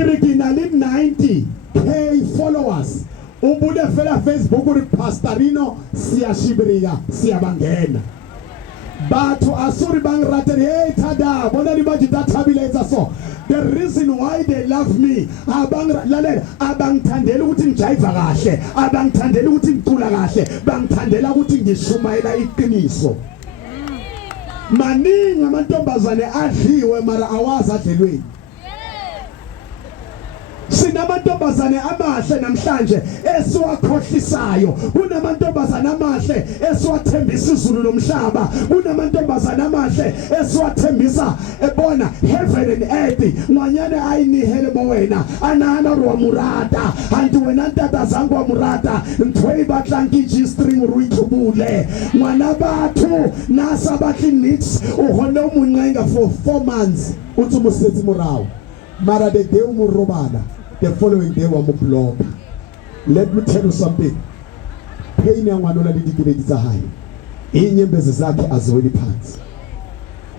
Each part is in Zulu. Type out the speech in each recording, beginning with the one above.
originally 90K followers. Ubule fela Facebook uri Pastorino siyashibirika siyabangena. Batho asuri bangratere hey tada bona ni bajita thabilenza so. The reason why they love me abangithandela ukuthi ngijiva kahle, abangithandela ukuthi ngicula kahle, bangithandela ukuthi ngishumayela iqiniso. Maningi amantombazane adliwe mara awazi adlelweni. Sinamantombazane amahle namhlanje esiwakhohlisayo, kunamantombazane amahle esiwathembisa izulu nomhlaba, kunamantombazane amahle esiwathembisa ebona heaven and earth. Ngwanyane ayinihele wena anana ro murata anti wena ntata zangu wa murata ntwe batlanki G-string ruikhubule ngwana batho nasa batli nix uhone umuncenga for 4 months uthi umusethi morawo mara the day umurobana the following day wamublock. Let me tell you something. Pain ya ngwanola didigiredi za hayi inyembezi zakhe azoli phansi.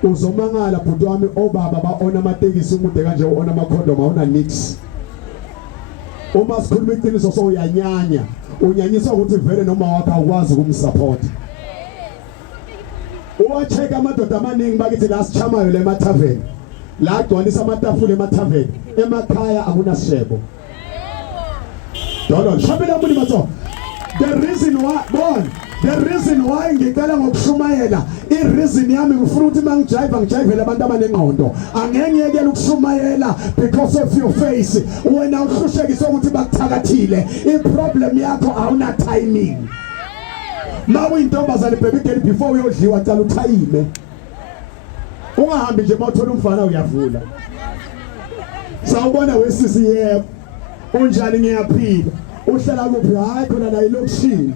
Uzomangala bhuti wami obaba baona amatekisi umude kanje uona amakhondom awuna nix. Uma sikhuluma iqiniso so uyanyanya unyanyiswa ukuthi vele noma wakhe akwazi ukumsupport. Uwacheka amadoda amaningi bakithi la sichamayo le mathaveni la gcwalisa amatafula emathaveni emakhaya akunasishebo. Dolo shabela muli batho. The reason why ngicela ngokushumayela reason yami ngifuna ukuthi mangijiva ngijivele abantu abanengqondo angengiyekela ukushumayela because of your face. Wena uhlushekiswa ukuthi bakuthakathile iproblem yakho awuna timing. Mawu intombazane baby girl before uyodliwa cala uthayime. Ungahambi nje mawuthola umfana uyavula. Sawubona wesisi yebo. Unjani ngiyaphila. Uhlala kuphi? Hayi khona la ilokishini.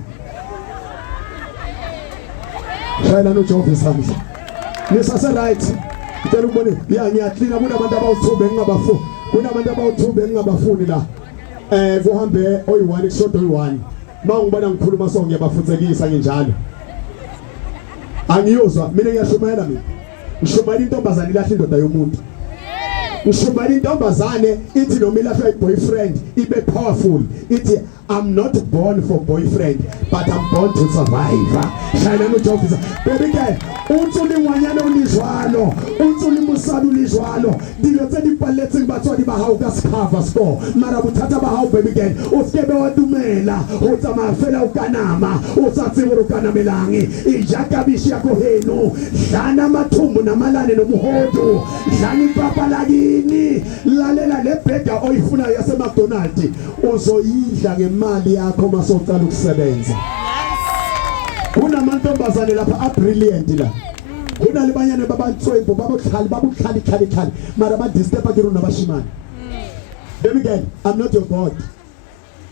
Shayela no job isamza. Nisase right. Ngicela ukubone ya ngiyaklina kunabantu abawuthumbe ngingabafuni. Kunabantu abawuthumbe ngingabafuni la. Kuhambe oyi1 kushodo oyi1. Mawungibona ngikhuluma so ngiyabafuthekisa nginjalo. Angiyozwa mina ngiyashumayela mina. Ngishumela intombazane ilahle indoda yomuntu. Ngishumela intombazane ithi noma ilahle boyfriend ibe powerful. Ithi I'm not born for boyfriend but I'm born to survive. Shayela no job visa. Baby girl, utsuli ngwanyana ulizwalo, utsuli musalu ulizwalo. Dilo tse di paletse batswadi ba hao ka cover store. Mara bothatha ba hao baby girl, o skebe wa dumela, o tsamaya fela o kanama, o sa tsebe o kanamelangi. Ijaka bishi ya koheno, dlana mathumbu namalane nomuhodo, dlani papa lagini, lalela le burger oyifuna yase McDonald's. Uzoyidla ngemali yakho masocala ukusebenza. Kunamantombazane lapha a brilliant la. Kunalibanyane babantswembu babukhali mara ba disturb akero nabashimani. Baby girl, I'm not your God.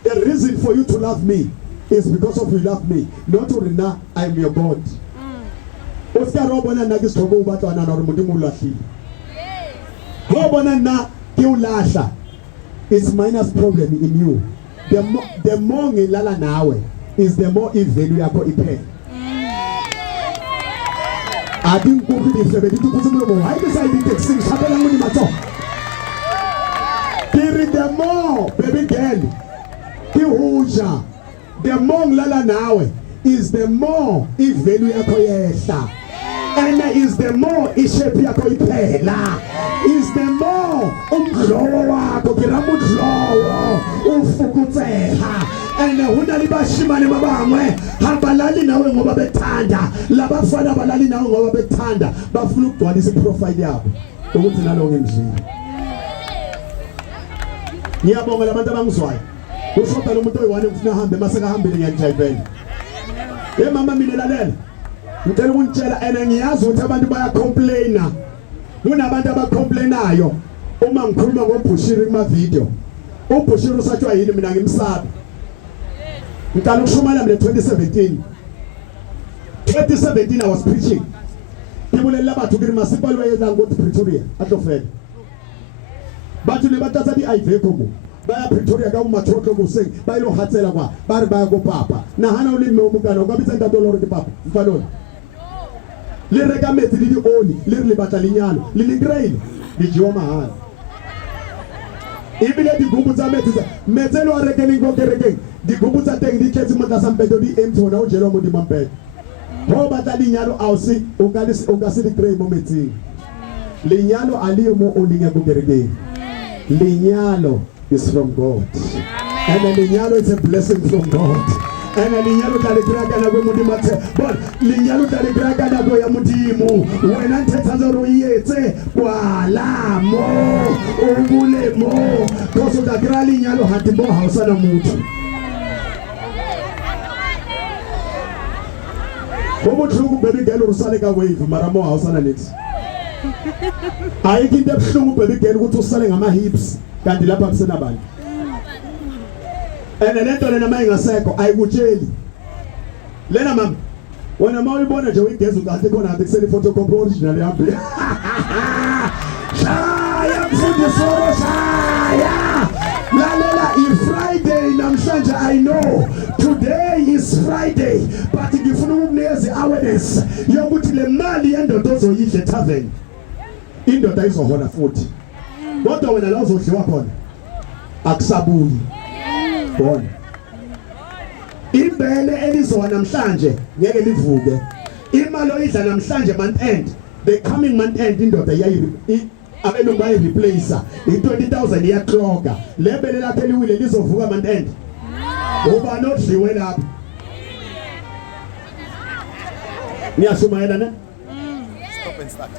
The reason for you to love me is because of you love me, not urina I'm your God. Oscar robona nagishobo ubatwana na umuntu mulahlile. Robona na kiulahla. It's minus problem in you. The more ngilala nawe is the more value yakho iphela. Adi ngikubi difebedi tukuthi mlomo hayi besayidi taxi ngishapela nguni matho. Kiri the more baby girl kihuja the more ngilala nawe is the more value yakho yehla. And is the more ishape yakho iphela. Is the more umdlowo wakho kiramudlowo ufukutseha. And huna libashimane babangwe habalali nawe ngoba bethanda labafana balali nawe ngoba bethanda bafuna ukugcwalisa iprofile yabo ukuthi nalo ngemzini. Ngiyabonga labantu abangizwayo. Ushoda lo muntu oyi1 ufuna ahambe mase kahambile ngiyajayivela. Mama mina lalela. Ngicela ukunitshela ene ngiyazi ukuthi abantu baya complaina. Kunabantu abacomplainayo uma ngikhuluma ngoBushiri kuma video. uBushiri usatshwa yini mina ngimsabi. Ngicela ukushumana mle 2017 I was preaching. Kibulela batho kiri masipala wayeza ngothi Pretoria atofela. Batho ne batatsa di IV komo. Baya Pretoria ka umathotlo museng ba ilo hatsela kwa ba re baya go papa. Na hana o le mme o mokana o ka bitsa ntate lo re ke papa. Mfanona. Le reka metsi le oli le re le batla lenyalo le le grain le jiwa mahala. ibile digubu tsa metselo a rekening go kerekeng digubu tsa teng di tletse mo tlasa mpeto di empty hona o jelo mo di mampete ho batla lenyalo a o ka se di kry mo metsing lenyalo a le mo o leng go kerekeng lenyalo is from God and lenyalo is a blessing from God and lenyalo tla le kry ka nako modimo but lenyalo tla le kry ka nako ya modimo wena nthetsa zo ro yetse kwala mo o bule mo koso tla kry lenyalo hati mo ha o sana motho go botlhoko baby girl o sale ka wave mara mo ha o sana nix ayikho into ebuhlungu baby girl ukuthi usale ngama hips kanti lapha kusena abantu and lento lena mayingasekho ayikutsheli lena mama wena mawuyibona nje uyigeza ukahle khona ngathi kusele photocopy original yapi shaya mfundisi wabo shaya lalela Friday namhlanje I know today is Friday but ngifuna ukukunikeza awareness yokuthi le mali yendoda ozoyidla etavern indoda izohola futhi kodwa wena la uzodliwa khona akusabuyi bona ibele elizowa namhlanje ngeke livuke imali oyidla namhlanje month end the coming month end indoda abelungu bayi replacer i20,000 iyaqloga lebele lakhe liwile lizovuka month end uba nodliwe lapha niyashumayela na Stop and start.